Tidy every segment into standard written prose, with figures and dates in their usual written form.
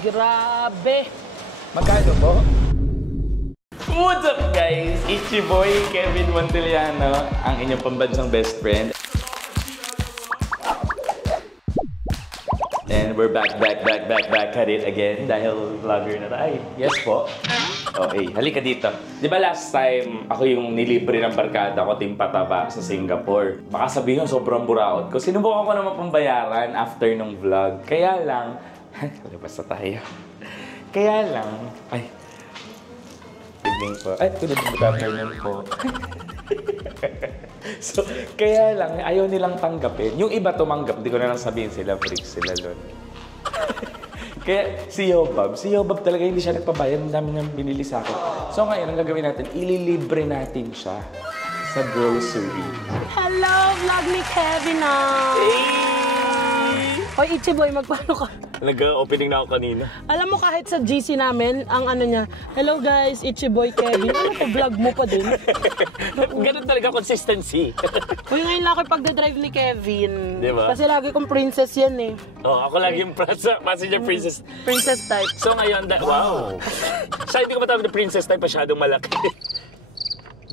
Grabe! Magkano po? What's up guys? It's your boy Kevin Monteliano, ang inyong pambansang best friend. And we're back at it again dahil vlogger na tayo. Yes po. Okay, halika dito. Di ba last time ako yung nilibre ng barkada ko, Team Pataba sa Singapore. Baka sabihin sobrang buraot ko. Sinubukan ko naman pambayaran after nung vlog. Kaya lang, labas na tayo. Kaya lang, ay, evening po. Ay, good afternoon po. So, kaya lang, ayaw nilang tanggapin. Yung iba tumanggap, hindi ko na lang sabihin sila, freaks sila lon. Kaya si Yobab talaga hindi siya nagpabayad. Ang dami niyang binili sa akin. So ngayon, ang gagawin natin, ililibre natin siya sa grocery. Hello, vlog ni Kevin Oy, Ichiboy, magpaano ka? Nag-opening na ako kanina. Alam mo kahit sa GC namin, ang ano niya, hello guys, Ichiboy Kevin. Ano to, vlog mo pa din? Ganun talaga consistency. Uy, ngayon lang ako pagdadrive ni Kevin. Diba? Kasi lagi kong princess yan eh. Oh, ako lagi yung passenger princess. Princess type. So ngayon, wow. Siya hindi ko matawag na princess type, masyadong malaki.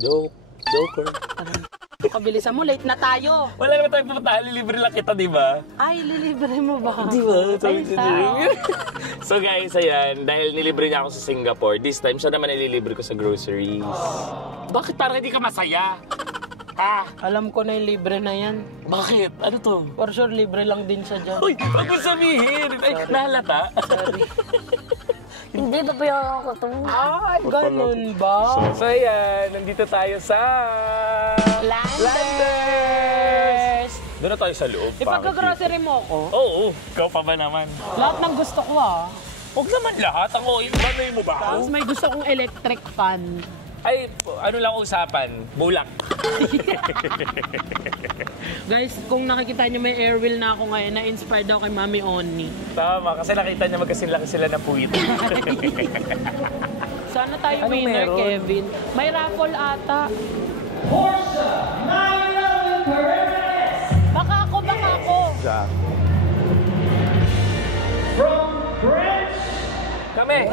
Joker. Kabilisan mo, late na tayo. Wala naman tayong pupuntahan, lilibre lang kita, di ba? Ay, lilibre mo ba? Di ba? So guys, ayan, dahil nilibre niya ako sa Singapore, this time siya naman nililibre ko sa groceries. Bakit parang hindi ka masaya? Alam ko na yung libre na yan. Bakit? Ano to? For sure, libre lang din siya dyan. Uy, wag mo sabihin! Ay, nahalata? Sorry. Hindi, papayagan ko ito. Ay, ganun ba? So ayan, nandito tayo sa... Landers! Doon na tayo sa loob. Ipagka-grocery mo ako? Oo, ikaw pa ba naman? Lahat ng gusto ko Huwag naman lahat. Ako, ibanay mo ba ako? Tapos may gusto kong electric fan. Ay, ano lang usapan? Bulak. Guys, kung nakikita niyo may air wheel na ako ngayon, na-inspired ako kay Mami Oni. Tama, kasi nakita niya magkasinlaki sila na puwit. Sana tayo Anong winner, meron? Kevin. May raffle ata. Porsche 911 Perez. Baka ako. From French. Kami!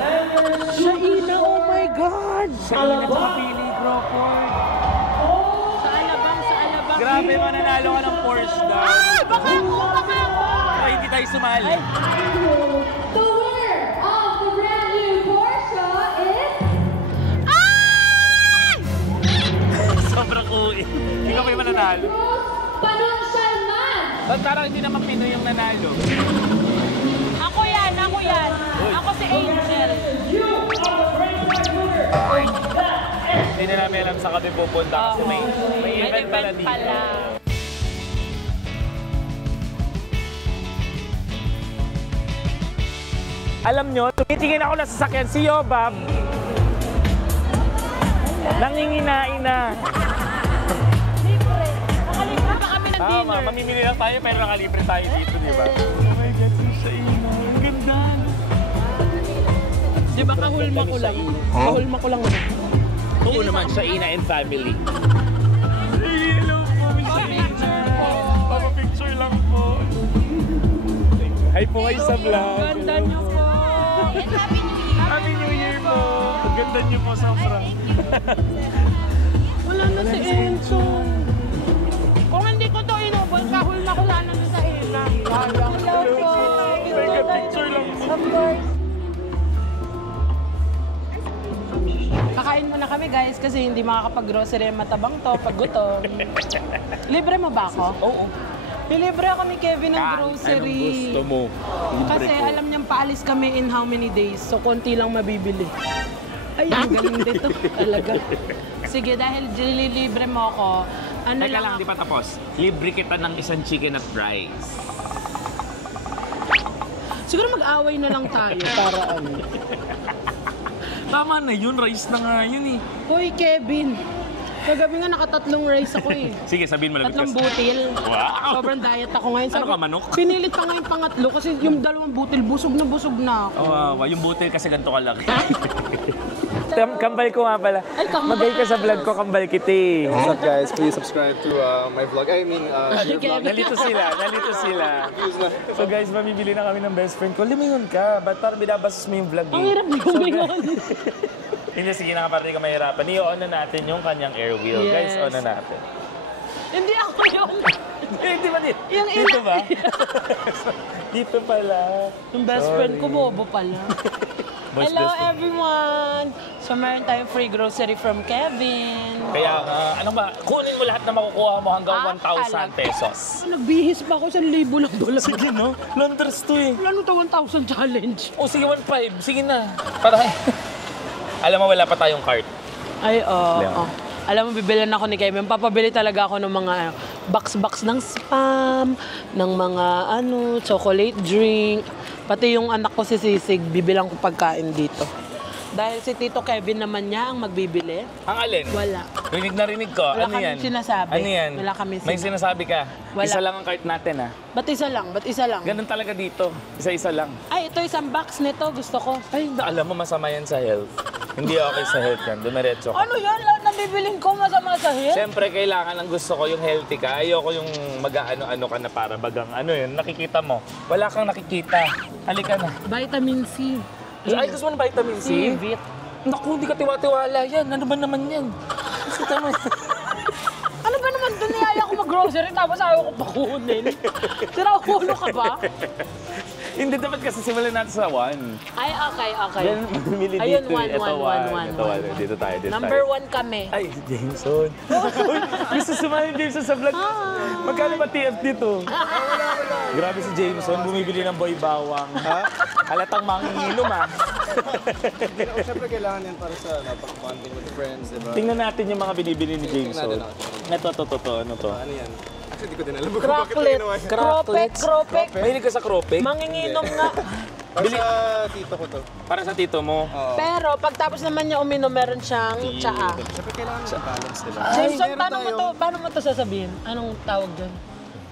Shaina, oh my God! Shaina at Pili Crawford. Sa Alabang. Grabe, mananalo ka ng Porsche daw. Ay, baka ako. Ay, hindi tayo sumali. The winner of the brand new Porsche is... Sobrang uwi. Hindi ka ba yung mananalo? Panunsalman! Ba't parang hindi naman Pinoy yung nanalo? Ako yan. Ako si Angel. Hindi na namin alam sa kami pupunta kasi may event pala dito. Alam nyo, tumitingin ako na sasakyan si Yobab. Nanginginain na. Libre. Nakalibre pa kami ng Tama, dinner. mamimili lang tayo pero nakalibre tayo dito, di ba? Oh my God, si Shaina. Ang ganda. Di ba kahulma ko lang? Kahulma ko lang. Oo naman, Shaina and family. Hello po, Miss Shaina. Papa-picture lang po. Hi po kayo sa vlog. Ganda niyo po. Happy New Year po. Ang ganda niyo po, sobrang. Wala na si Enzo. Kung hindi ko to inubol, kahulma ko sana sa ina. Hello po. Mega picture lang po. Of course. Kakain muna kami guys kasi hindi makakapag-grocery ang matabang to pag gutom. Libre mo ba ako? Oo. Nilibre ako ni Kevin ng grocery. Anong gusto mo? Kasi alam niyang paalis kami in how many days. So, konti lang mabibili. Ay, ang galing dito. Talaga. Sige, dahil libre mo ako, ano Teka lang, di pa tapos. Libre kita ng isang chicken at rice. Siguro mag-away na lang tayo para ano. Tama na yun, rice na nga yun eh. Hoy, Kevin. Kagabi nga nakatatlong rice ako eh. Sige, sabihin mo lang. Tatlong butil. Wow! Sobrang diet ako ngayon. Ano ka, manok? Pinilit pa nga yung pangatlo kasi yung dalawang butil, busog na ako. Oh, yung butil kasi ganito kalaki. Kambal ko nga pala. Ay, kambal. Magay ka sa vlog ko, kambal kiti. What's up guys? Please subscribe to my vlog. I mean, your vlog. Nalito sila. So guys, mamibili na kami ng best friend ko. Lumingon ka, ba't parang binabasos mo yung vlog Ang hirap lumingon. Hindi, sige na kapatid ka mahirapan. I-on na natin yung kanyang air wheel. Yes. Guys, on na natin. Hindi ako yun. Hindi ba dito? Yung Dito ba? Dito pala. Yung best friend ko, bobo pala. Hello everyone! So meron tayong free grocery from Kevin. Kaya, ano ba, kunin mo lahat na makukuha mo hanggang 1,000 pesos. Nagbihis pa ako, 1,000 lang doon. Sige, no? Launders to eh. Wala nung 1,000 challenge. O, sige, 1,500. Sige na. Para alam mo, wala pa tayong cart. Ay, oo. Yeah. Alam mo, bibilan ako ni Kevin. Papabili talaga ako ng mga box-box ng Spam, ng mga chocolate drink. Pati yung anak ko si Sisig, bibilang ko pagkain dito. Dahil si Tito Kevin naman niya ang magbibili. Ang alin? Wala. Rinig na rinig ko. Wala Ano yan? kaming sinasabi. Ano yan? Wala kaming May sinasabi ka. Wala. Isa lang ang cart natin, ha? Ba't isa lang? Ba't isa lang? Ganun talaga dito. Isa-isa lang. Ay, ito isang box nito. Gusto ko. Ay, alam mo, masama yan sa health. Hindi okay sa health yan. Dumiretso ka. Ano yan? Lahat na bibiling ko masama sa health? Siyempre, kailangan ang gusto ko yung healthy ka. Ayoko yung mag-ano-ano ka na para bagang yun. Nakikita mo. Wala kang nakikita. Halika na. Vitamin C. Ay, gusto mo ng vitamin C? Vit. Naku, hindi ka tiwa-tiwala yan. Ano ba naman yan? Kita mo. Ano ba naman doon niyaya ko mag-grocery tapos ayaw ko pakunin? Sira ulo ka ba? Hindi, dapat kasi simulan natin sa 1. Ay, okay. Yan, mamili Ayun, dito. one, Ito, one, 1. one, Ito, one. 1. Dito tayo, dito Number tayo. 1 kami. Ay, si Jameson. Uy, gusto sumali yung Jameson sa vlog. Magkano ba TF dito? Grabe si Jameson, bumibili ng boy bawang. Halatang manginginom, ha? Siyempre kailangan yan para sa pag-bonding with friends, di ba? Tingnan natin yung mga binibili ni Jameson. Tingnan natin. Ito, ano to? Ano yan? Actually, di ko din alam kung bakit Crocklet. ginawa yan. Kropek. Mahilig ka sa kropek? Manginginom nga. Para sa tito ko to. Para sa tito mo. Pero pagtapos naman niya uminom, meron siyang tsaa. Siyempre kailangan ng balance, di ba? Jameson, meron paano mo tayong paano mo to sasabihin? Anong tawag doon?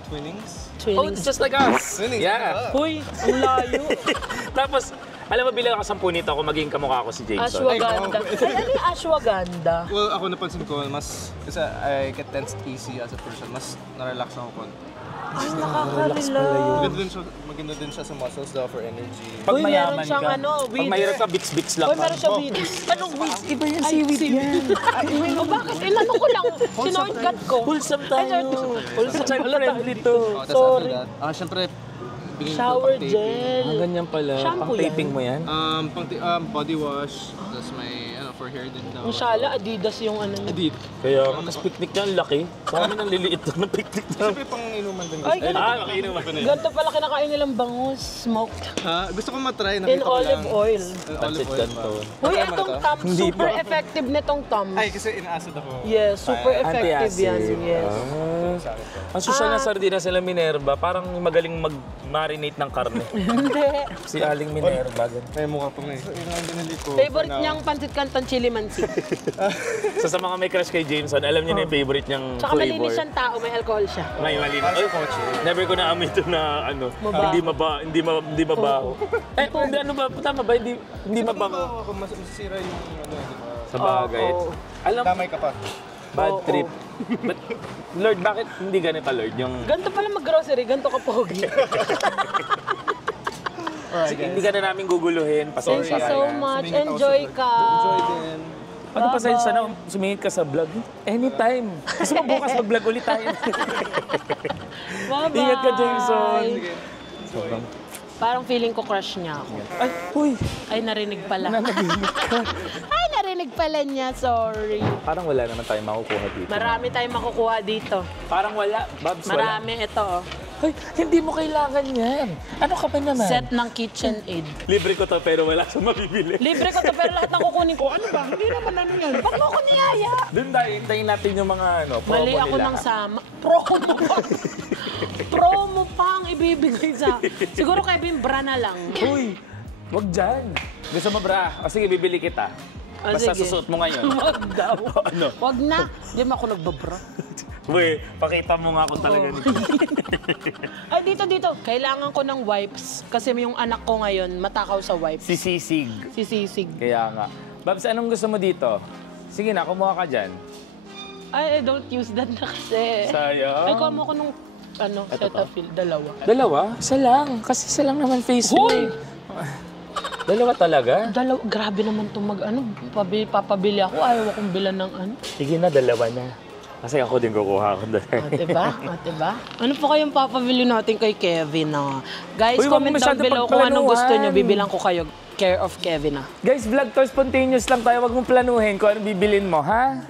Twinnings? Oh, Twinings. it's just like us. Twinnings, Yeah. Huy, ang layo. Tapos, alam mo, bilang ako 10 nito, ako maging kamukha ko si Jameson. Ashwagandha. Ay, ano yung ashwagandha? Well, ako napansin ko, kasi I get tense easy as a person. Mas na-relax ako konti. Ay, nakaka-relax. Maganda din siya sa muscles daw for energy. Pag Uy, mayaman meron siyang ka. weed. Pag mahirap ka, bits-bits lang. Uy, meron siya weed. Anong weeds? Iba yung Ay, seaweed yan. O bakit? Inano ko lang. Sinortcut ko. Wholesome tayo. Wholesome friendly to. Tapos Sorry. after that, syempre, bigyan ko Shower pang-taping. gel. Ganyan pala. Shampoo Pang-taping yan? mo yan? Body wash, tapos may for hair din daw. Ang shala, Adidas yung ano niya. Edit. Kaya, mas picnic niya, ang laki. Kami nang liliit ng picnic na. Siyempre pang inuman din. Ay, ganito. Makiinom ako. Ganito pala kinakain nilang bangus, smoked. Gusto ko matry. In nakita ko olive lang. oil. Pancit canton. Uy, Tama na itong to? Tums, Hindi super pa. effective nitong Tums. Ay, kasi inaasad ako. Yes, super effective yan. Anti-acid. Yes. Ang susan na sardinas sila Minerva, parang magaling mag-marinate ng karne. Hindi. Si Aling Minerva. ganun. May mukha pa nga eh. Yun ang binili ko. Favorite niyang pancit canton chili mansi. So sa mga may crush kay Jameson, alam niyo na yung favorite niyang Tsaka flavor. malinis siyang tao, may alcohol siya. May malinis. Ay, never ko naamoy ito na Mabaho. hindi mabaho. Hindi ano ba? Tama ba? Hindi mabaho. Ako masisira yung di ba? Sa bagay. Oo. Alam, Damay ka pa. bad Oo. trip. But, Lord, bakit hindi ganito, Lord? Yung, Ganto pala mag-grocery, ganto ka pogi. sige, hindi ka na namin guguluhin. Thank Pasensya you ka so na. much. Sumingit ako Enjoy sa ka. Enjoy din. Ano pasensya na? Sumingit ka sa vlog? Anytime. Gusto mo bukas mag-vlog ulit tayo. Bye-bye. Ingat ka, Jameson. Parang feeling ko crush niya ako. Ay, huy. Ay, narinig pala. Nanahimik ka. Ay, narinig pala niya. Sorry. Parang wala naman tayong makukuha dito. Marami tayong makukuha dito. Parang wala. Babs, wala. Marami ito. Oh. Ay, hindi mo kailangan yan. Ano ka ba naman? Set ng KitchenAid. Libre ko to pero wala sa mabibili. Libre ko to pero lahat na kukunin ko. Ano ba? Hindi naman ano yan. Ba't mo ko niyaya? Doon tayo, hintayin natin yung mga promo Mali ako nila. ng sama. Promo pa. Promo pa ang ibibigay sa... Siguro Kevin, bra na lang. Uy, wag dyan. Gusto mo bra? O sige, bibili kita. Basta sige. susuot mo ngayon. Wag daw. Ano? Wag na. Di mo ako nagbabra. Uy, pakita mo nga kung talaga nito. Ay, dito. Kailangan ko ng wipes. Kasi yung anak ko ngayon, matakaw sa wipes. Si Sisig. Si Sisig. Kaya nga. Babs, anong gusto mo dito? Sige na, kumuha ka dyan. Ay, don't use that na kasi. Sayang. Ay, kuha mo ko nung, Cetaphil. Dalawa. Dalawa? Isa lang. Kasi isa lang naman face mo Hoy! eh. Dalawa talaga? Grabe naman itong papabili ako. Ayaw akong bilan ng ano. Sige na, dalawa na. Kasi ako din kukuha ko doon. Diba? Ano po kayong papabili natin kay Kevin na? Guys, Uy, wag comment down masyado below kung anong gusto nyo. pagplanuhan. Bibilang ko kayo. Care of Kevin na. Guys, vlog to, spontaneous lang tayo. Huwag mong planuhin kung ano bibilin mo, ha?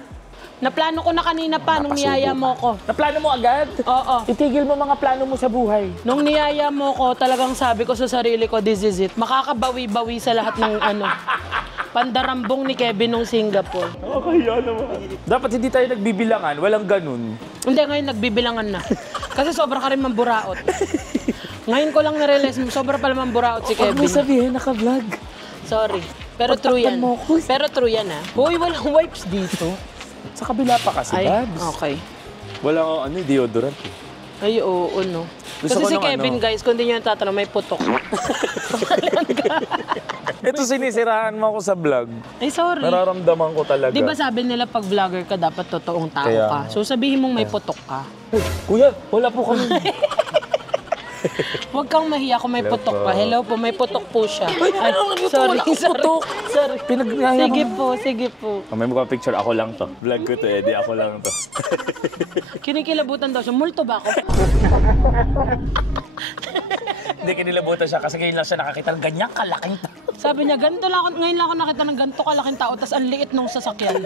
Naplano ko na kanina pa nung niyaya mo ko. Naplano mo agad? Oo. Itigil mo mga plano mo sa buhay. Nung niyaya mo ko, talagang sabi ko sa sarili ko, this is it. Makakabawi-bawi sa lahat ng pandarambong ni Kevin nung Singapore. Kaya naman. Dapat hindi tayo nagbibilangan. Walang ganun. Hindi, ngayon nagbibilangan na. Kasi sobra ka rin mamburaot. Ngayon ko lang narealize mo, sobra pala mamburaot si Huwag mo Kevin. sabihin, naka-vlog. Sorry. Pero true yan. mo ko. Pero true yan ha. Hoy, walang wipes dito. Sa kabila pa kasi, Ay, Babs. okay. Walang deodorant eh. Ay, oo, no. Gusto Kasi ko si ng Kevin, guys, kung hindi nyo natatanong, may putok. Ito sinisiraan mo ako sa vlog. Ay, sorry. Nararamdaman ko talaga. Di ba sabi nila pag vlogger ka, dapat totoong tao Kaya ka? nga. So sabihin mong may putok ka. Kuya, wala po kami. Huwag kang mahiya kung may Hello putok po. ka. Hello po, may putok po siya. Ay, sorry, wala akong sorry. putok. Sorry. Pinagnayabang. Sige po. May magpa-picture, ako lang to. Vlog ko to, Eddie, ako lang to. Kinikilabutan daw siya. Multo ba ako? Hindi kinilabutan siya kasi ngayon lang siya nakakita ng ganyang kalaking tao. Sabi niya, ngayon lang ako nakita ng ganito kalaking tao, tas ang liit nung sasakyan.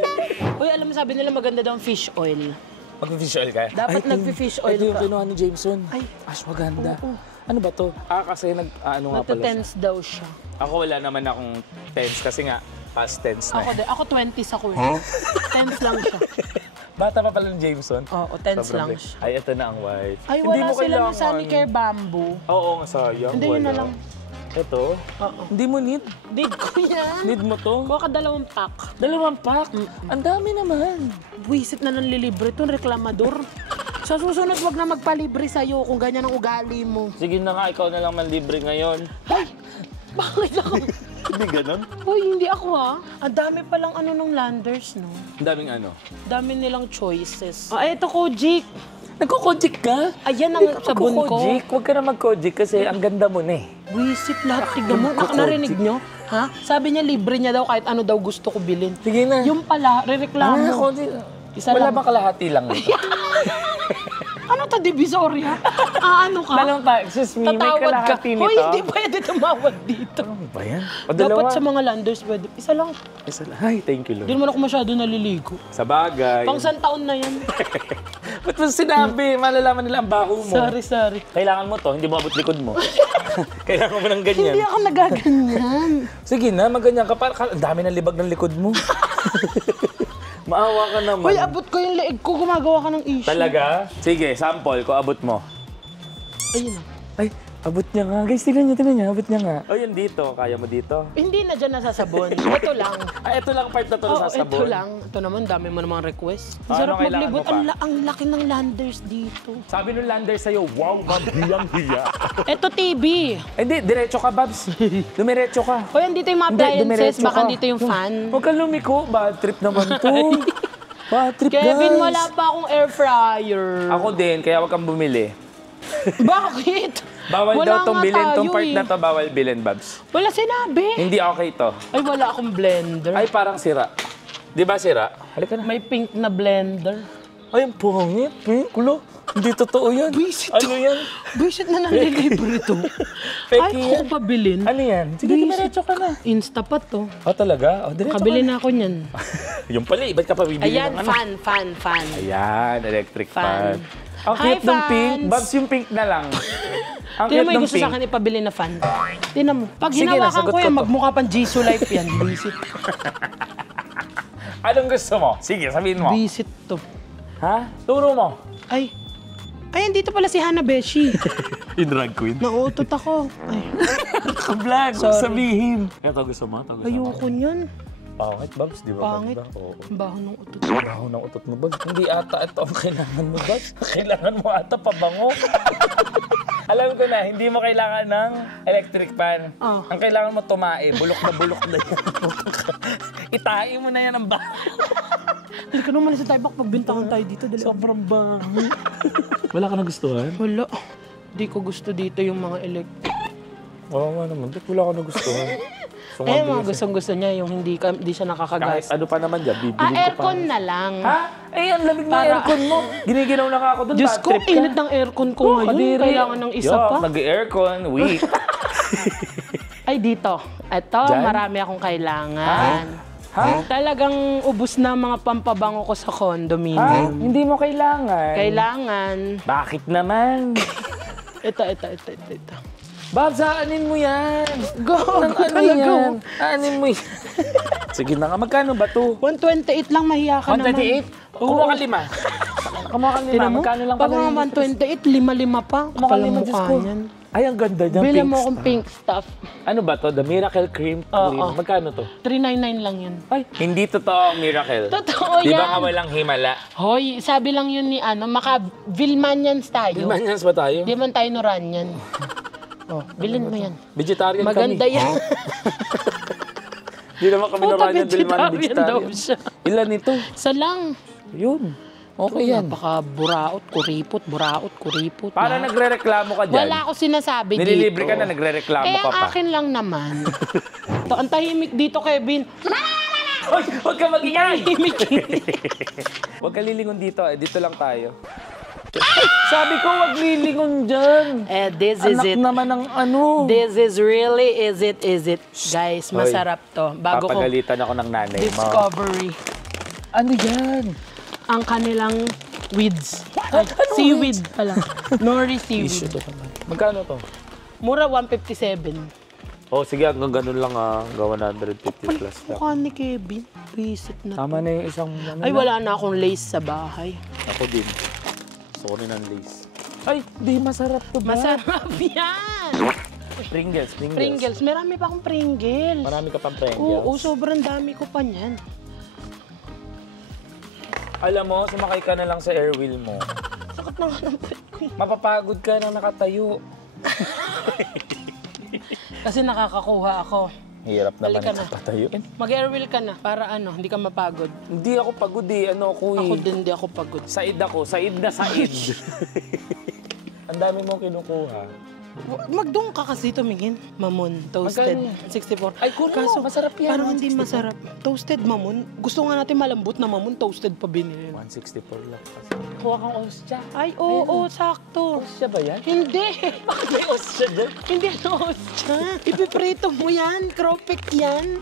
Uy, alam mo, sabi nila maganda daw ang fish oil. Mag-fish oil ka? Dapat nag-fish oil Ito yung ka. kinuha ni Jameson. Ay. Ashwagandha. Ano ba to? Kasi ano nga pala siya. Nata-tense daw siya. Ako wala naman akong tense kasi nga past tense na. Ako din. Ako 20s ako eh. Tense lang siya. Bata pa pala ni Jameson. Oo, tense Sobrang lang big. siya. Ay, ito na ang white. Ay, Hindi wala mo sila ng kailangan. Sanicare Bamboo. Oo, nga sayang. Hindi, yun na wala. lang. Ito? Oo. Hindi mo need. Need ko yan. Need mo to? Kuha ka 2 pack. 2 pack? Ang dami naman. Buwisit na ng lilibre itong reklamador. Sa susunod, wag na magpalibre sa'yo kung ganyan ang ugali mo. Sige na nga, ikaw na lang manlibre ngayon. Ay! Bakit ako? Hindi ganon? Uy, hindi ako ha. Ang dami palang nung landers, no? Ang daming ano. Dami nilang choices. Ah, eto Kojik. Nagko-Kojic ka? Ayan ang sabon ko. Kojic? Huwag ka na mag-Kojic kasi ang ganda mo na eh. Buwisit lahat. Tignan mo. Narinig nyo? Ha? Sabi niya libre niya daw kahit ano daw gusto ko bilhin. Sige na. Yung pala, rereklamo. Kojic. Isa Wala lang. bang kalahati lang? Ano to, Divisoria? ano ka? Tanong tayo, excuse me, may Tatawad ka. kalahati nito? Hoy, hindi pwede tumawad dito. Ano ba yan? O Dapat dalawa? sa mga landers pwede. Isa lang. Isa lang. Ay, thank you, Hindi Lord. naman ako masyado naliligo. Sa bagay. Pang isang taon na yan. Ba't mo sinabi? Malalaman nila ang baho mo. Sorry. Kailangan mo to, hindi mo abot likod mo. Kailangan mo ng ganyan. Hindi ako nagaganyan. Sige na, maganyan ka. Ang dami ng libag ng likod mo. Maawa ka naman. Hoy, abot ko yung leeg ko. Gumagawa ka ng issue. Talaga? Sige, sample ko, abot mo. Ayun na. Ay, abot niya nga. Guys, tignan niya, abot niya nga. Oh, yun dito. Kaya mo dito? Hindi na dyan nasasabon. Ito lang. Ito lang part na to Oo, sa sabon. ito lang. Ito naman, dami mo namang request. Ang Ano sarap kailangan maglibot. mo pa? Ang laki ng landers dito. Sabi nung lander sa'yo, wow, mabiyang-hiya. Ito TV. Hindi, diretso ka, Babs. Dumiretso ka. Hoy, andito yung mga Hindi, appliances. dumiretso Baka ka. dito yung fan. Huwag ka lumiko. Bad trip naman to. Bad trip, Kevin, guys. wala pa akong air fryer. Ako din, kaya huwag kang bumili. Bakit? Bawal Wala daw tong nga bilhin. Tong tayo part eh. na to, bawal bilhin, Babs. Wala sinabi. Hindi okay to. Ay, wala akong blender. Ay, parang sira. Di ba sira? Halika na. May pink na blender. Ay, ang pangit. Kulo. Hindi totoo yan. Bisit Ano yan? Bisit na nanlilibre to. Fake Ay, yan. ako pabilin. Ano yan? Sige, Bisit. dumiretso ka na. Insta pa to. Oh, talaga? Oh, diretso Kabili ka na ako niyan. Yung pala, ba't ka pa bibili Ayan, ng ano? fan. Ayan, electric Fan. fan. Ang Hi, cute ng pink. fans. Babs, yung pink na lang. Ang Tingnan cute mo yung ng gusto sa pink. akin ipabili na fan. Tingnan mo. Pag Sige, hinawakan nasagot ko ko yan, to. magmukha pang Jisoo Life yan. Bisit. Anong gusto mo? Sige, sabihin mo. Bisit to. Ha? Turo mo. Ay. Ay, dito pala si Hana Beshi. Yung drag queen. Nauutot ako. Ay, Ka-vlog, Sorry. sabihin. Ito gusto mo? Ito gusto mo? ayoko niyan. Pangit, Babs, di ba? Pangit. Ganda? Oo. Ang baho ng utot. Baho ng utot mo, Babs. Hindi ata ito ang kailangan mo, Babs. Kailangan mo ata pabango. Alam ko na, hindi mo kailangan ng electric fan. Oh. Ang kailangan mo tumae, bulok na yan. Itain mo na yan ang baho. Halika naman sa tayo, pagbintangan tayo dito. Dali. Sobrang baho. Wala ka nagustuhan? Wala. Hindi ko gusto dito yung mga electric. Oo nga naman, ba't wala ka nagustuhan? Eh, mga gustong-gusto niya yung hindi siya Kahit nakakagas. ano pa naman dyan, bibilin ko pa. Aircon na lang. Ha? Eh, ang lamig ng aircon mo. Giniginaw na ka ako doon. Diyos ko, init ng aircon ko ngayon. Kailangan ng isa pa. Nag-aircon, weak. Ay, dito. Ito, Diyan? marami akong kailangan. Ha? Talagang ubus na mga pampabango ko sa Ha? condominium. Hindi mo kailangan. Kailangan. Bakit naman? Ito. Babs, aanin mo yan. Go! Ano yan? Aanin mo yan. Sige na nga, magkano ba to? 128 lang, mahiya ka naman. 128? Kumuha ka 5. Kumuha ka 5. Tinan mo, Magkano lang pag pala mga 128, 5 pa. Kumuha ka Kapal 5, ang Diyos mukha ko. niyan. Ay, ang ganda niya. Bila pink mo akong stuff. pink stuff. Ano ba to? The Miracle Cream Oo. Clean. Magkano to? 399 lang yun. Ay, hindi totoo ang Miracle. Totoo Di yan. ba nga walang himala? Hoy, sabi lang yun ni maka-Vilmanians tayo. Vilmanians ba tayo? Di man tayo Noranyan. Oh, bilhin mo yan. Vegetarian Maganda kami. yan. Hindi naman kami Puta, Noranyan, Vilman vegetarian daw vegetarian. siya. Ilan ito? Isa lang. Yun. Okay yan. Napaka-buraot, kuripot. Para lahat. nagre-reklamo ka dyan. Wala ako sinasabi Nililibre dito. ka na, nagre-reklamo Eh, ka ang pa. akin lang naman. Ito, ang tahimik dito, Kevin. Hoy, huwag ka mag-ingay! Tahimik. Huwag ka lilingon dito, dito lang tayo. Sabi ko, huwag lilingon dyan. This is Anak it. naman ng ano. This is really, is it. Guys, Hoy. masarap to. Bago ko Papagalitan ako ng nanay mo. discovery. Ano yan? Ang kanilang weeds. Seaweed pala. Nori seaweed. Magkano to? Mura, 157. Oh, sige, hanggang ganun lang Gawa 150 plus lang. Mukha ni Kevin. Visit na. Tama na yung isang ano Ay, na. wala na akong lace sa bahay. Ako din. Gusto ko rin ng lace. Ay, di masarap to ba? Masarap yan! Pringles. Pringles. Marami pa akong Pringles. Marami ka pang Pringles. Oo, sobrang dami ko pa niyan. Alam mo, sumakay ka na lang sa air wheel mo. Sakit na nga ng pet ko. Mapapagod ka na nakatayo. Kasi nakakakuha ako. Hirap naman Halika na. patayuin. Mag-airwheel ka na para hindi ka mapagod. Hindi ako pagod eh. Ano ako eh. Ako din, hindi ako pagod. Said ako. Said na said. Ang dami mong kinukuha. Magdoon ka kasi tumingin. Mamon, toasted. Magkano? 64. Ay, kuno mo. Masarap yan. Parang hindi 164. masarap. Toasted mamon. Gusto nga natin malambot na mamon, toasted pa binili. 164 lang kasi. Kuha kang ostya. Ay, oo, sakto. Ostya ba yan? Hindi. Bakit may ostya doon? Hindi na ostya. Ipiprito mo yan. Kropik yan.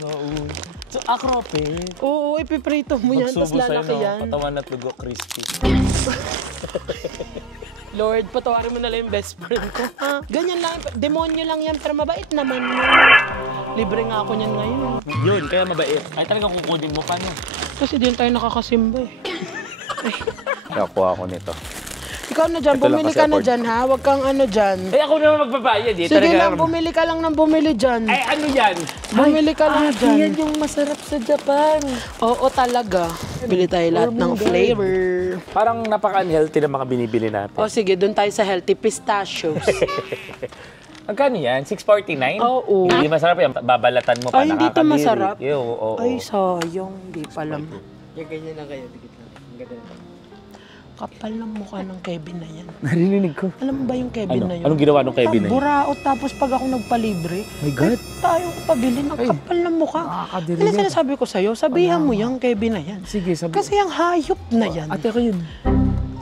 Oo. So, akrope. Oo, ipiprito mo yan. Tapos lalaki yan. Katawan at dugo, crispy. Lord, patawarin mo na lang yung best friend ko. Ha? Ganyan lang. Demonyo lang yan, pero mabait naman yun. Libre nga ako niyan ngayon. Yun, kaya mabait. Ay, talagang kukunin mo pa no? Kasi di tayo nakakasimba eh. Nakuha ko nito. Ikaw na dyan, Ito lang bumili kasi ka na afford. dyan ha. Huwag kang ano dyan. Ay, ako naman magbabayad eh. Sige lang, bumili ka lang ng bumili dyan. Ay, ano yan? Bumili ka lang dyan. Yan yung masarap sa Japan. Oo talaga. Bili tayo lahat ng flavor. Parang napaka-unhealthy na mga binibili natin. O sige, doon tayo sa healthy pistachios. Magkano yan? 649? Oo. Hindi masarap yan. Babalatan mo pa. Ay, hindi to nakakadiri. masarap. Oo. Ay, sayang. Hindi pa alam. Yung ganyan na kayo, dikit lang. Ang ganda na. Kapal ng mukha ng Kevin na yan. Narinig ko. Alam mo ba yung Kevin na yun? Anong ginawa nung Kevin na yun? Buraot, tapos pag ako nagpalibre, My God. tayo ko pabili ng kapal ng mukha. Nakakadiri Ano yan. sinasabi ko sa'yo? Sabihan mo yung Kevin na yan. Sige, sabi. Kasi yung hayop na yan. Ate ko yun.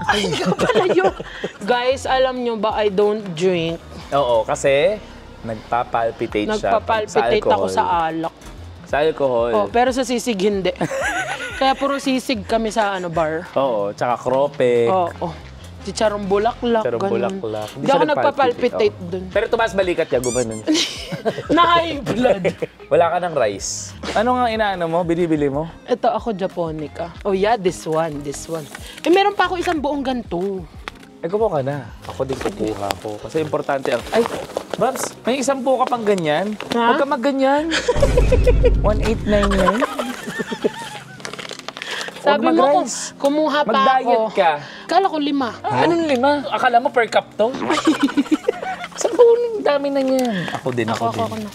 Ay, ikaw pala yun. Guys, alam nyo ba, I don't drink. Oo, kasi nagpapalpitate siya. Nagpapalpitate ako sa alak. Sa alcohol. Oh, pero sa sisig hindi. Kaya puro sisig kami sa bar. Oo, tsaka krope. Oo. Chicharong bulaklak, Charong ganun. bulaklak. Hindi ako nagpapalpitate Oo. dun. Pero tumaas balikat niya, gumanon. Na high blood. Wala ka ng rice. Ano nga inaano mo? Binibili mo? Ito ako Japonica. Oh yeah, this one. Eh meron pa ako isang buong ganito. Eh, kumuha ka na. Ako din kukuha ko. Kasi importante ang... Ay! Babs, may 10 ka pang ganyan. Ha? Huwag ka magganyan. 1899. Sabi mo ko, kumuha pa Mag-diet ako. ka. Kala ko 5. Anong 5? Akala mo per cup to? 10, dami na yan. Ako din, ako din. Ako na.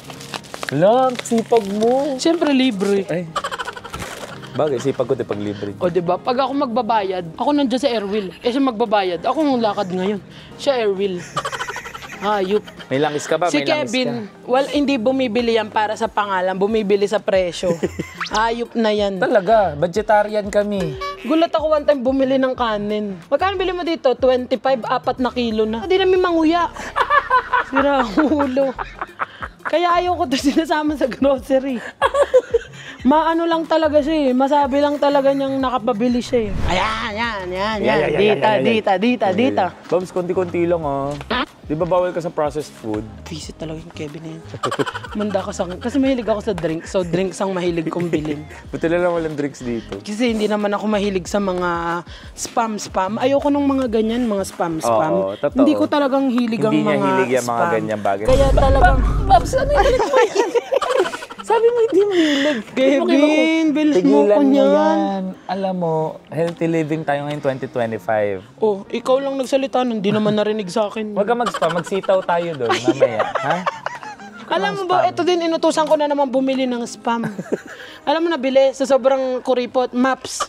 Lang, sipag mo. Siyempre libre. Ay. Bagay, sipag ko pag libre. O diba, pag ako magbabayad, ako nandiyan sa Airwheel. Eh siya magbabayad, ako ang lakad ngayon. Siya Airwheel. Hayop. May langis ka ba? Si May langis Kevin, ka. well, hindi bumibili yan para sa pangalan, bumibili sa presyo. Hayop na yan. Talaga, vegetarian kami. Gulat ako one time bumili ng kanin. Magkano bili mo dito? 25, 4 na kilo na. Hindi namin manguya. Sira ang ulo. Kaya ayaw ko ito sinasama sa grocery. Maano lang talaga siya eh. Masabi lang talaga niyang nakapabili siya eh. Ayan. Dita. Babs, konti-konti lang ah. Di ba bawal ka sa processed food? Visit talaga yung Kevin na yun. Manda ka sa akin. Kasi mahilig ako sa drink. So drinks ang mahilig kong bilhin. Buti na lang walang drinks dito. Kasi hindi naman ako mahilig sa mga spam. Ayoko nung mga ganyan, mga spam. Oo, totoo. Hindi ko talagang hilig ang Hindi niya mga hilig yung mga spam. ganyang bagay. Kaya talagang... Babs, ano yung Sabi mo hindi mo hilig. Kevin, bilhin mo ko Tigilan mo niyan. yan. Alam mo, healthy living tayo ngayon 2025. Oh, ikaw lang nagsalita nun. Hindi naman narinig sa akin. Huwag ka mag-spam, magsitaw tayo doon mamaya. Ha? Alam mo ba, ito din inutusan ko na naman bumili ng spam. Alam mo, nabili sa sobrang kuripot, maps.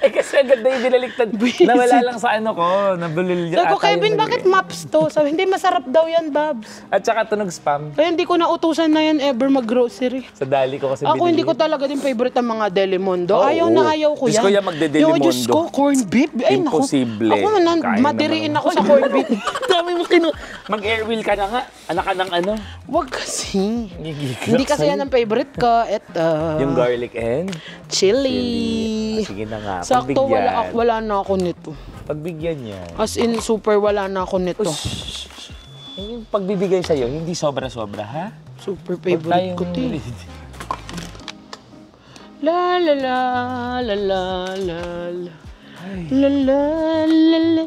Eh kasi agad na yung binaliktad. Nawala lang sa ano ko, nabulil Sabi ko, Kevin, bakit maps to? Sabi, hindi, masarap daw yan, Babs. At saka tunog spam. Kaya hindi ko nautusan na yan ever mag-grocery. Sa dali ko kasi Ako binili. hindi ko talaga din favorite ang mga Delimondo. Oo. Ayaw na ayaw ko Diyos yan. ko yan, magde-Delimondo. Yo, Diyos ko, corned beef. Ay, naku. Imposible. Ako Kain madiriin naman ako sa corned beef. Dami mo Mag-airwheel ka na nga. Anak ka ng ano? Wag kasi. Gigigil Hindi ako kasi sa'yo. yan ang favorite ko. Ito. Yung garlic and Chili. Sige na nga, Sakto, pagbigyan. wala na ako nito. Pagbigyan yan. As in, super wala na ako nito. Yung pagbibigay sa'yo, hindi sobra-sobra, ha? Super Huwag favorite tayong- ko to. La la la la la la la. La la la la.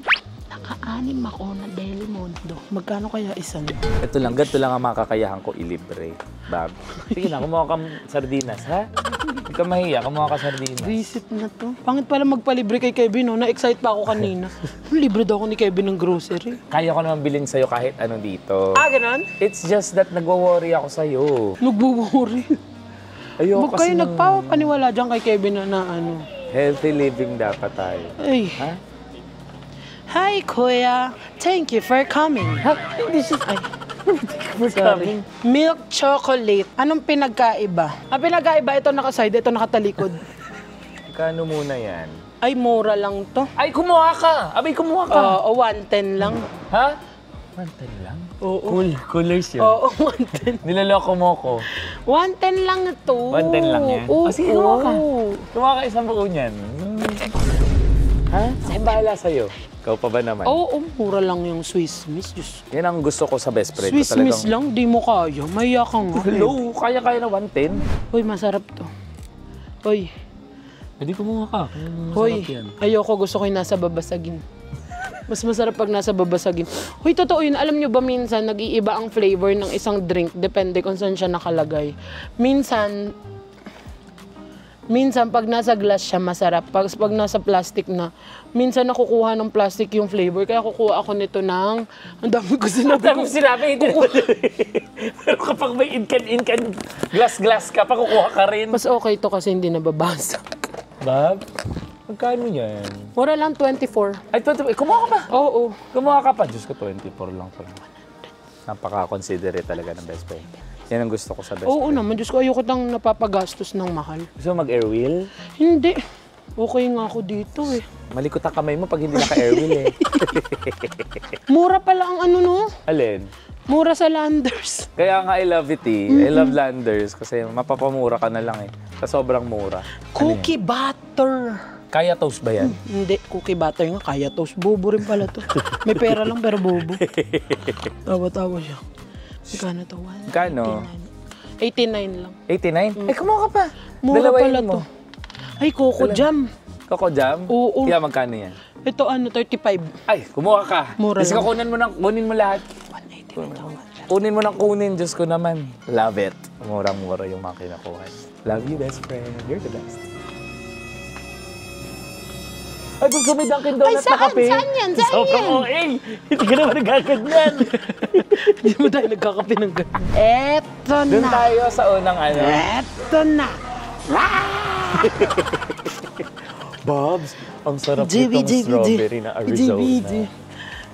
Naka-anim ako na Delimondo. Magkano kaya isa na? Ito lang, ganito lang ang makakayahan ko ilibre, Bab. Sige na, kumuha kang sardinas, ha? Hindi ka mahiya, kumuha ka sardinas. Visit na to. Pangit pala magpalibre kay Kevin, no? Na-excite pa ako kanina. Libre daw ako ni Kevin ng grocery. Kaya ko naman bilhin sa'yo kahit ano dito. Ganon? It's just that nagwo-worry ako sa'yo. Nagbubuhuri. Ayoko Huwag kayo ng nagpapaniwala dyan kay Kevin na ano. healthy living dapat tayo. Ay. Ha? Hi, Kuya. Thank you for coming. This is... Ay. Sorry. Milk chocolate. Anong pinagkaiba? Ang pinagkaiba, ito nakaside, ito nakatalikod. Kano muna yan? Ay, mura lang to. Ay, kumuha ka! Abay, kumuha ka! Oo, 110 lang. Ha? 110 lang? Oo. Coolers yun. Oo, 110. Niloloko mo ko. 110 lang to. 110 lang yan? Oo. Sige, kumuha ka. Kumuha ka isang buo niyan. Ha? Ako bahala sa'yo. Ikaw pa ba naman? Oo, mura lang yung Swiss Miss. Diyos. Yan ang gusto ko sa best friend. Swiss ko talagang... Miss lang, di mo kaya. Maya ka nga. Hello, kaya-kaya na 110. Uy, masarap to. Uy, Hindi kumuha ka. Hoy, ayoko, gusto ko yung nasa babasagin. Mas masarap pag nasa babasagin. Hoy, totoo yun. Alam nyo ba minsan, nag-iiba ang flavor ng isang drink depende kung saan siya nakalagay. Minsan pag nasa glass siya masarap. Pag nasa plastic na, minsan nakukuha ng plastic yung flavor. Kaya kukuha ako nito ng, ang dami ko sinabi. Ang dami sinabi, hindi pero kapag may inkan, glass ka, pakukuha ka rin. Mas okay to kasi hindi nababasa. Bab, magkano yan? Mura lang 24. Ay, 20, kumuha ka pa. Oo. Kumuha ka pa. Diyos ko, 24 lang pala. Napaka-considerate talaga ng best friend. Yan ang gusto ko sa best Oo friend. naman, Diyos ko, ayoko nang napapagastos ng mahal. Gusto mo mag-airwheel? Hindi. Okay nga ako dito eh. Malikot ang kamay mo pag hindi naka-airwheel eh. Mura pala ang ano no? Alin? Mura sa Landers. Kaya nga I love it eh. I love Landers kasi mapapamura ka na lang eh. Sa sobrang mura. Cookie butter. Kaya toast ba yan? Hindi, cookie butter nga, kaya toast. Bobo rin pala to. May pera lang pero bobo. Tawa-tawa siya. Magkano to? Magkano? 89 lang. 89? Ay, kumuha ka pa. Mura Dalawain pala mo. to. Ay, Coco Jam. Coco Jam? Oo. Kaya magkano yan? Ito ano, 35. Ay, kumuha ka. Mura Kasi lang. kunin mo lahat. 180 ko naman. Kunin mo ng kunin, Diyos ko naman. Love it. Murang-mura yung mga kinakuha. Love you, best friend. You're the best. Ay, gusto may Dunkin' Donuts na kape. Saan yan? Saan Sobrang OA. Hindi ka naman nagaganyan. Hindi mo tayo nagkakape ng ganyan. Eto Doon na. tayo sa unang ano. Eto na. Bobs, ang sarap nitong strawberry na Arizona. GB,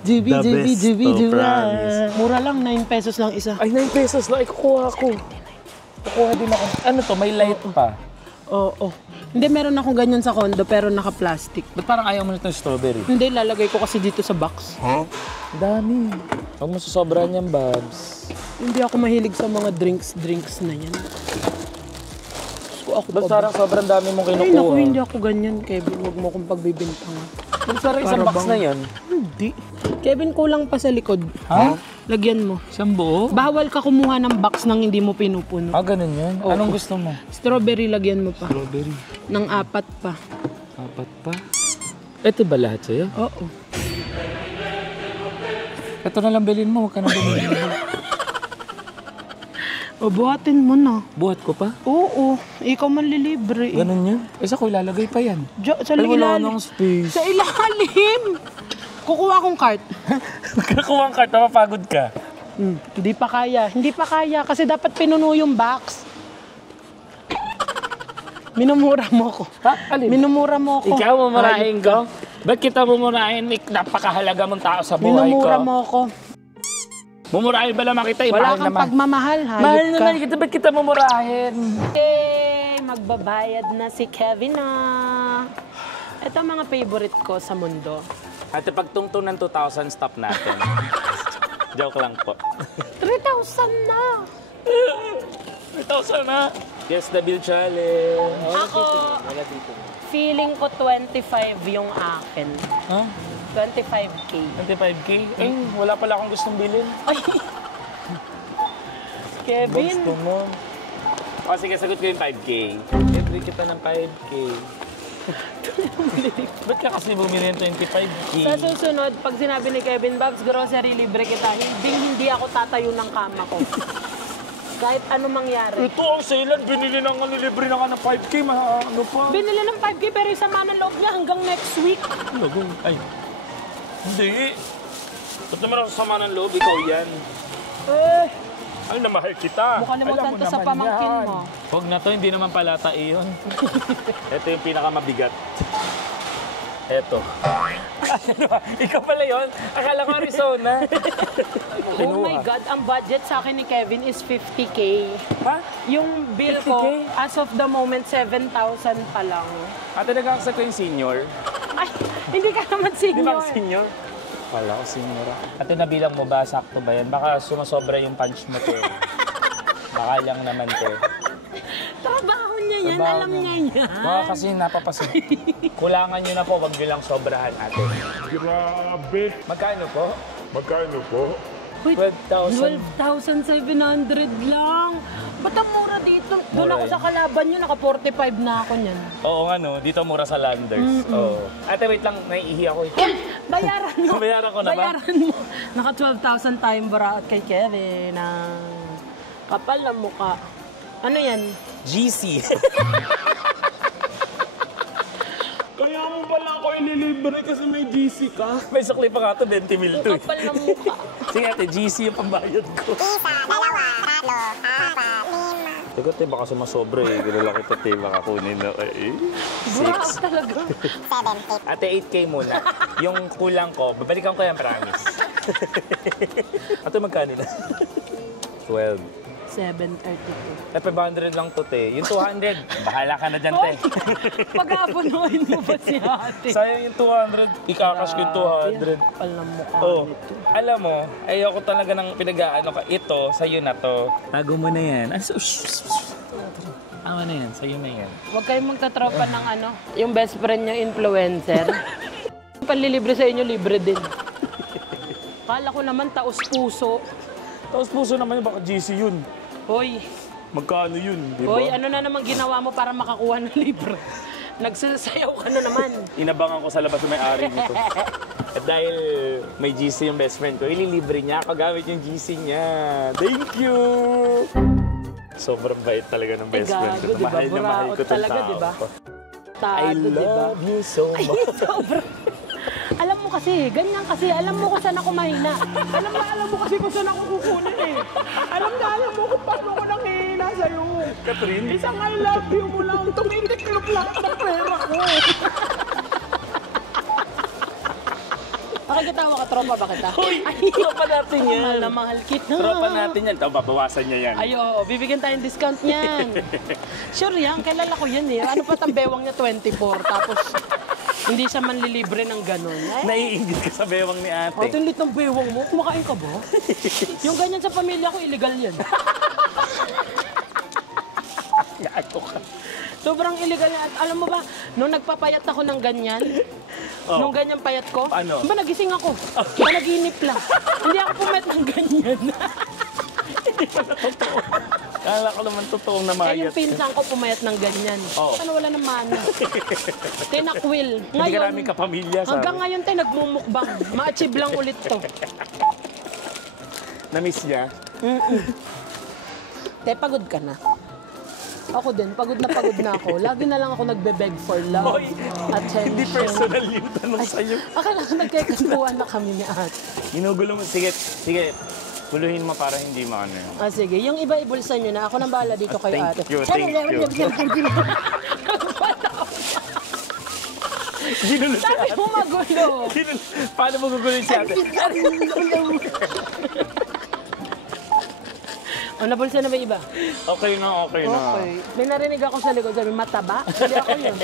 The best, to promise. Mura lang, 9 pesos lang isa. Ay, 9 pesos lang. Ay, kukuha ko. Kukuha din ako. Ano to? May light pa. Oo. Hindi, meron akong ganyan sa condo pero naka-plastic. Ba't parang ayaw mo nito yung strawberry? Hindi, lalagay ko kasi dito sa box. Dami. Huwag mo susobra niyan, Babs. Hindi ako mahilig sa mga drinks na yan. Ako Babs, parang sobrang dami mong kinukuha. Ay, naku, hindi ako ganyan, Kevin. Huwag mo akong pagbibintangan. Babs, parang isang Para box bang- na yan. Hindi. Kevin, kulang pa sa likod. Ha? Lagyan mo. Isang buo? Bawal ka kumuha ng box nang hindi mo pinupuno. Ah, ganun yun? Oo. Anong gusto mo? Strawberry, lagyan mo pa. Strawberry. Ng 4 pa. Apat pa. Ito ba lahat sa'yo? Oo. Ito na lang bilhin mo, huwag ka na bumili. O, buhatin mo na. Buhat ko pa? Oo. Ikaw man lilibre. Ganun yun? Isa ko ilalagay pa yan. Sa Ay, wala ilalim. nang space. Sa ilalim. Kukuha akong cart. Magkakuha ang karta, mapagod ka. Hindi pa kaya. Hindi pa kaya kasi dapat pinuno yung box. Minumura mo ko. Ha? Alin? Minumura mo ko. Ikaw mumurahin ko? Ba't kita mumurahin? Napakahalaga mong tao sa buhay Minumura ko. mo ko. Mumurahin ba naman kita? Wala Mahal kang naman. pagmamahal. Hayop Mahal ka. naman kita. Ba't kita mumurahin? Yay! Magbabayad na si Kevin na. Ito ang mga favorite ko sa mundo. Ate, pagtungtong ng 2,000, stop natin. Joke lang po. 3,000 na. 3,000 na. Yes, the bill challenge. Ako, feeling ko 25 yung akin. Ha? 25K. 25K? Eh, wala pala akong gustong bilhin. Kevin, Gusto mo? O, sige, sagot ko yung 5K. Libre kita ng 5K. Ba't ka kasi bumili ng 25K? sa susunod, pag sinabi ni Kevin, Babs, grocery libre kita, hindi ako tatayo ng kama ko. Kahit ano mangyari. Ito ang sailan, binili ng libre na ka ng 5K, ano pa? Binili ng 5K pero yung sama ng loob niya hanggang next week. Ay, hindi. Ba't naman ako sama ng loob? Ikaw yan. Eh, Ay, namahal kita. bukalimutan to sa pamangkin mo. Huwag na to, hindi naman palata iyon. Ito yung pinakamabigat. Ito. Ikaw pala yun? Akala ko Arizona. Oh my God, ang budget sa akin ni Kevin is 50K. Ha? Yung bill ko, 50K? as of the moment, 7,000 pa lang. Ate, nag-accept ko yung senior. Ay, hindi ka naman Di senior. ba senior? Wala ko senior. Ate, nabilang mo ba? Sakto ba yan? Baka sumasobra yung punch mo, te. Baka lang naman, te. Trabaho niya yan, Trabaho alam niya yan. Baka kasi napapasok. Kulangan nyo na po, wag nyo lang sobrahan, ate. Grabe! Magkano po? Magkano po? Wait, 12,000. 12,700 lang. Ba't ang mura dito? Doon Mura ako yan. sa kalaban nyo, naka 45 na ako niyan. Oo nga no, dito mura sa Landers. Oo. Ate, wait lang, naiihi ako eh. Bayaran mo. Bayaran ko na ba? Bayaran mo. Naka 12,000 tayong baraat kay Kevin. Kapal na mukha. Ano yan? GC. Kaya mo pala ako ililibre kasi may GC ka. May sukli pa nga ito, 20 mil to eh. Kapal na mukha. Sige ate, GC yung pambayad ko. Sige ate, baka sumasobra eh. Kilala kita te, baka kunin na eh. Baraat talaga. Ate, 8K muna. Yung kulang ko, babalikan ko yan, promise. Ate, magkano na? 12. 732. Eh, 500 lang to, te. Yung 200, bahala ka na dyan, te. Pag-aapunuhin mo ba si ate? Sayang yung 200, ikakas ko yung 200. Kapal na mukha Oh, nito. alam mo, ayoko talaga ng pinag-aano ka. Ito, sa'yo na to. Tago mo na yan. Tama na yan, sa'yo na yan. Huwag kayong magtatropa ng ano, yung best friend niyo influencer. Yung panlilibre sa inyo, libre din. Kala ko naman taos puso. Tapos puso naman yung baka GC yun. Hoy, Magkano yun, di ba? hoy, ano na naman ginawa mo para makakuha ng libre? Nagsasayaw ka na naman. Inabangan ko sa labas ng may-ari nito. At dahil may GC yung best friend ko, ililibre niya ako gamit yung GC niya. Thank you! Sobrang bait talaga ng best friend ko. Gago, diba? Mahal na mahal ko Buraot itong talaga, tao diba? ko. Tado, I diba? love you so Ay, much. sobrang... Alam mo kasi, ganyan kasi. Alam mo kung saan ako mahina. Alam mo kasi kung saan ako kukunin eh. Alam mo kung paano ko nangihina sa'yo. Catherine? Isang I love you mo lang. Tumitiklop lahat ng pera ko. Nakikita mo ka, tropa ba kita? Hoy! Tropa natin yan. Mahal na mahal kita. Tropa natin yan. Ito, babawasan niya yan. Ay, oo, bibigyan tayong discount niyan. Sure yan, kilala ko yan eh. Ano pa ang bewang niya 24, tapos hindi siya manlilibre ng ganon. Ay, Naiingit ka sa bewang ni ate. oh, tinlit ng bewang mo, kumakain ka ba? Yung ganyan sa pamilya ko, illegal yan. Gato ka. Sobrang illegal yan. At alam mo ba, nung nagpapayat ako ng ganyan, Oh. nung ganyan payat ko, Ano? ba nagising ako? Panaginip lang. Hindi ako pumayat ng ganyan. Kala ko naman totoong Kaya namayat. yung pinsan ko pumayat ng ganyan. Oh. Ano, wala ng mana. Tinakwil. Hindi ka namin kapamilya, sabi. Hanggang ngayon tayo nagmumukbang. Ma-achieve lang ulit to. Na-miss niya? Te, pagod ka na. Ako din, pagod na ako. Lagi na lang ako nagbe-beg for love, Hoy, attention. hindi personal yung tanong sa'yo. Akala ko nagkakasuhan na kami ni ate. Ginugulo mo. Sige. Puluhin mo para hindi maano yun. Ah, sige, yung iba ibulsan nyo na. Ako nang bahala dito kay ate. Thank you. Ginulo si Sabi ate. mo magulo. Paano mo gugulin si ate? O, nabulsa na ba iba? Okay na. Okay. May narinig ako sa likod. Sabi, mataba? Hindi ako yun.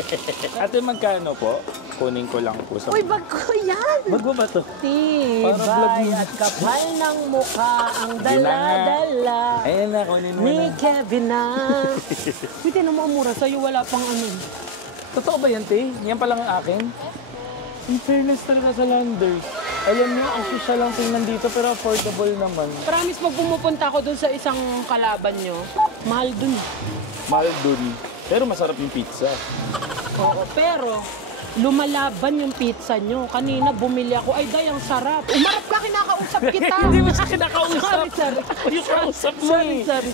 Ate, magkano po? Kunin ko lang po sa... Uy, bag ko yan! Wag mo ba to? Parang vlog Tibay mo. at kapal ng mukha ang dala-dala Ayan na, kunin mo ni na. Kevin na. Uy, tinan mo, mura sa'yo. Wala pang ano. Totoo ba yan, te? Yan pa lang ang akin? In fairness talaga sa Landers. Alam niyo, ang social lang tingnan dito pero affordable naman. Promise, pag pumupunta ako dun sa isang kalaban nyo, mahal dun. Mahal dun. Pero masarap yung pizza. Oo, pero lumalaban yung pizza nyo. Kanina bumili ako, ay day, ang sarap. Umarap ka, kinakausap kita. Hindi mo siya kinakausap. Sorry. Yung kausap mo eh. Sorry.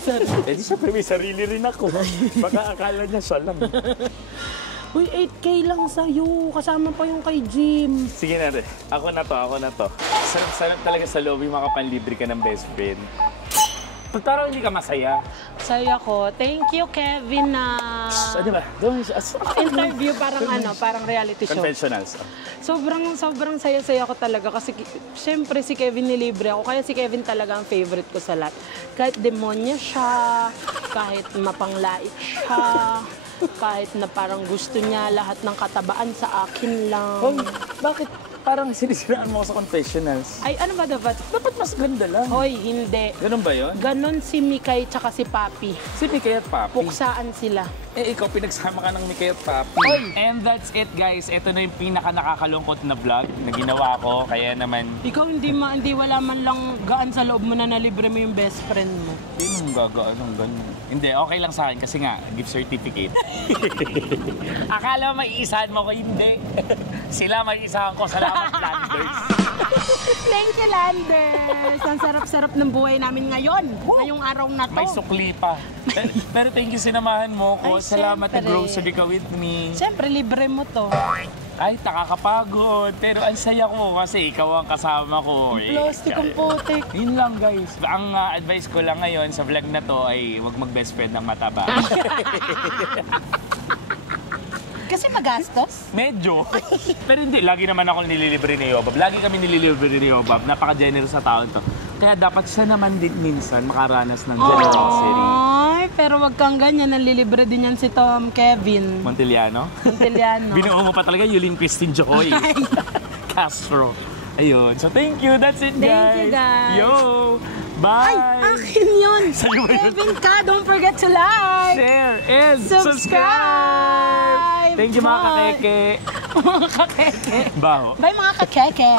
Eh di syempre may sarili rin ako. Baka akala niya siya lang. Uy, 8K lang sa'yo. Kasama pa yung kay Jim. Sige na rin. Ako na to. Sarap talaga sa loob yung makapanlibre ka ng best friend. Pagtaraw hindi ka masaya. Saya ko. Thank you, Kevin, na Ano ba? interview parang reality show. Conventionals. Sobrang saya-saya ko talaga kasi syempre si Kevin nilibre ako. Kaya si Kevin talaga ang favorite ko sa lahat. Kahit demonya siya, kahit mapanglait siya, kahit na parang gusto niya lahat ng katabaan sa akin lang. Hoy, bakit parang sinisiraan mo ako sa confessionals? Ay, ano ba dapat? Dapat mas ganda lang. Hoy, hindi. Ganun ba yun? Ganon si Mikay tsaka si Papi. Si Mikay at Papi. Puksaan sila. Eh, ikaw pinagsama ka ng Mikay at Papi. And that's it, guys. Ito na yung pinaka-nakakalungkot na vlog na ginawa ko. Kaya naman, Ikaw hindi wala man lang gaan sa loob mo na nalibre mo yung best friend mo. hindi mong gagaan ng ganun. Hindi, okay lang sa akin kasi nga, gift certificate. Akala mo may isahan mo ko, hindi. Sila may isahan ko. Salamat, Landers. Thank you, Landers! Ang sarap-sarap ng buhay namin ngayon. Ngayong araw na to. May sukli pa. Pero thank you, sinamahan mo ko. Ay, Salamat na syempre. grocery ka with me. Siyempre, libre mo to. Kahit nakakapagod, pero ang saya ko kasi ikaw ang kasama ko. Plastic ang putik. Yun lang, guys. Ang advice ko lang ngayon sa vlog na to ay huwag mag-best friend ng mataba. Kasi magastos. Medyo. Pero hindi, lagi naman ako nililibre ni Yobab. Lagi kami nililibre ni Yobab. Napaka-generous sa tao to. Kaya dapat siya naman din minsan makaranas ng generosity. Ay, pero wag kang ganyan. Nalilibre din yan si Tom Kevin. Monteliano? Monteliano. Binuo mo pa talaga Yulin Christine Joy. Castro. Ayun. So thank you. That's it, guys. Thank you, guys. Yo! Bye! Ay, akin yun. Sa'yo ba yun? Kevin ka, don't forget to like. Share and Subscribe! Thank you, mga Bye. kakeke. Mga kakeke. Baho. Bye, mga kakeke.